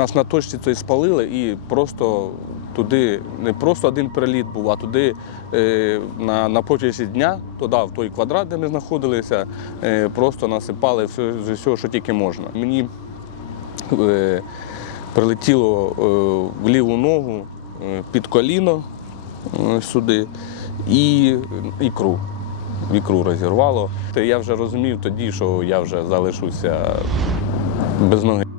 Нас на точці той спалили і просто туди, не просто один приліт був, а туди е, на, на протязі дня, туди, в той квадрат, де ми знаходилися, е, просто насипали все, усього, що тільки можна. Мені е, прилетіло е, в ліву ногу під коліно сюди і ікру. Ікру розірвало. Я вже розумів тоді, що я вже залишуся без ноги.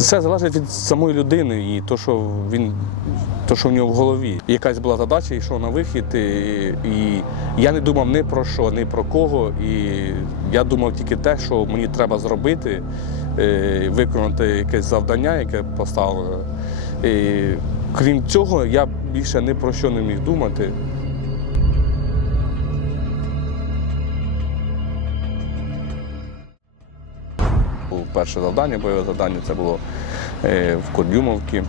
Все залежить від самої людини і то, що він, то, що в нього в голові. Якась була задача, йшов на вихід, і, і я не думав ні про що, ні про кого. І я думав тільки те, що мені треба зробити, е, виконати якесь завдання, яке поставили. І, крім цього, я більше ні про що не міг думати. Перше завдання, бойове завдання це було е, в Кордюмовці,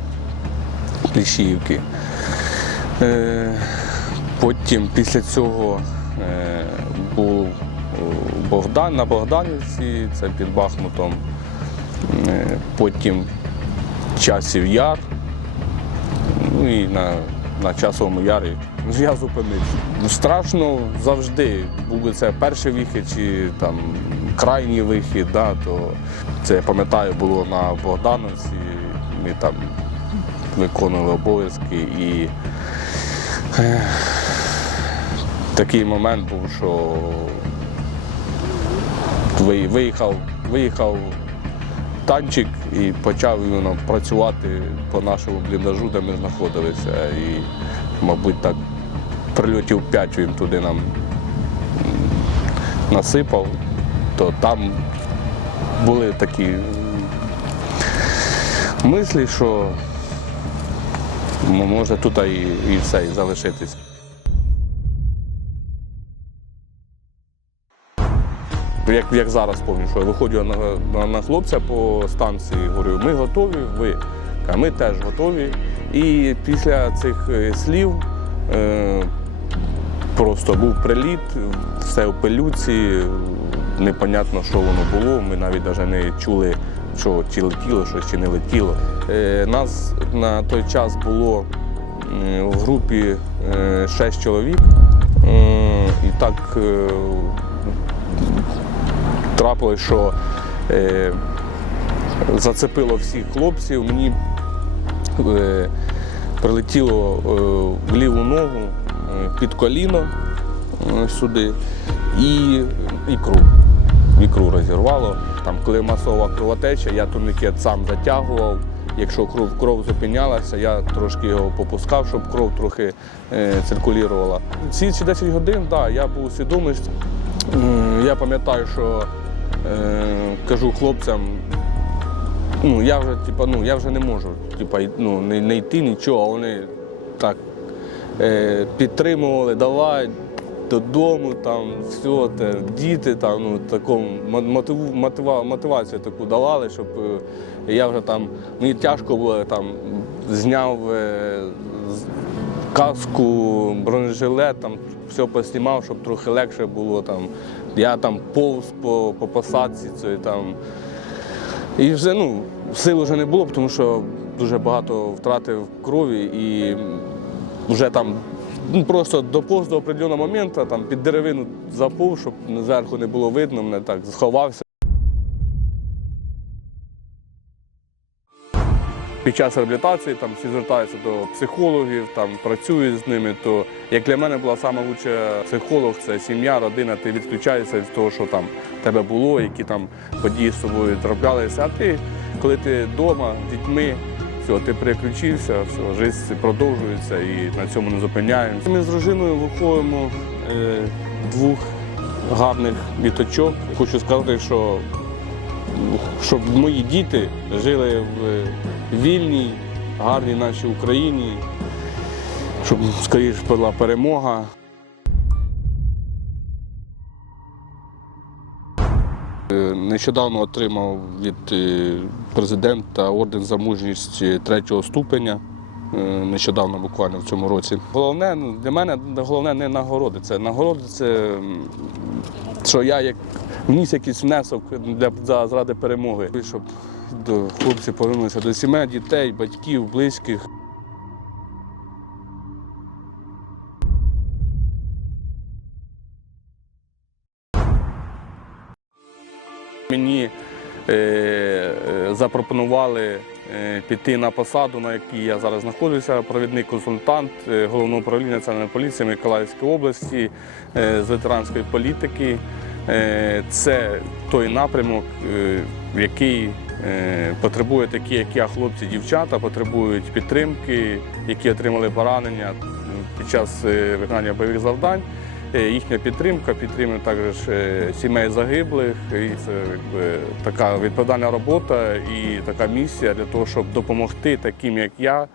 Кліщіївці. Е, Потім після цього е, був Богдан, на Богданівці, це під Бахмутом. Потім часів яр. Ну і на, на часовому ярі я зупинився. Страшно завжди. Був це перший вихід чи там крайній вихід, да, то це я пам'ятаю було на Богдановці. Ми там виконували обов'язки і е, такий момент був, що виїхав, виїхав танчик і почав він працювати по нашому бліндажу, де ми знаходилися. І, мабуть, так прильотів 5 він туди нам насипав, то там були такі мислі, що м, може тут і, і все, і залишитись. Як, як зараз пам'ятаю, я виходжу на, на, на хлопця по станції, говорю, ми готові, ви. А ми теж готові. І після цих е, слів е, просто був приліт, все в пилюці, непонятно, що воно було. Ми навіть навіть не чули, що чи летіло щось, чи не летіло. Е, нас на той час було в групі е, 6 чоловік. Е, і так е, трапилось, що зацепило всіх хлопців. Мені прилетіло в ліву ногу під коліно сюди і ікру. Ікру розірвало. Там, коли масова кровотеча, я турнікет сам затягував. Якщо кров, кров зупинялася, я трошки його попускав, щоб кров трохи е, циркулювала. Ці ці 10 годин, да, я був у свідомості. Я пам'ятаю, що е, кажу хлопцям, ну я вже типа, ну я вже не можу типа, ну, не, не йти нічого, а вони так е, підтримували, давай додому, там все, те, діти там, ну, таку мотиву, мотива, мотивацію таку давали, щоб е, я вже там, мені тяжко було, там зняв е, каску, бронежилет, там все поснімав, щоб трохи легше було. Там. Я там повз по, по посадці цієї там. І вже ну, сил вже не було, тому що дуже багато втратив крові і вже там ну, просто доповз до определеного моменту, там під деревину заповз, щоб зверху не було видно, мене так сховався. Під час реабілітації там всі звертаються до психологів, там працюють з ними. То як для мене була найкраща психолог, це сім'я, родина. Ти відключаєшся від того, що там тебе було, які там події з собою траплялися. А ти, коли ти вдома з дітьми, все, ти переключився, все, життя продовжується і на цьому не зупиняємося. Ми з дружиною виховуємо е, двох гарних діточок. Хочу сказати, що щоб мої діти жили в вільній, гарній нашій Україні, щоб скоріше була перемога. Нещодавно отримав від е, президента орден за мужність третього ступеня. е, нещодавно, буквально в цьому році. Головне для мене головне не нагороди. Це нагороди, це що я як вніс якийсь внесок для за- заради перемоги, щоб до хлопці повернулися до сімей, дітей, батьків, близьких. Мені е, е, запропонували е, піти на посаду, на якій я зараз знаходжуся, провідний консультант головного управління національної поліції Миколаївської області з ветеранської політики. Це той напрямок, який потребує такі, як я, хлопці, дівчата, потребують підтримки, які отримали поранення під час виконання бойових завдань. Е, Їхня підтримка, підтримує також е, сімей загиблих. І це якби, така відповідальна робота і така місія для того, щоб допомогти таким, як я.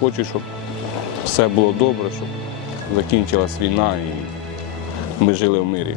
Хочу, щоб все було добре, щоб закінчилась війна і ми жили в мирі.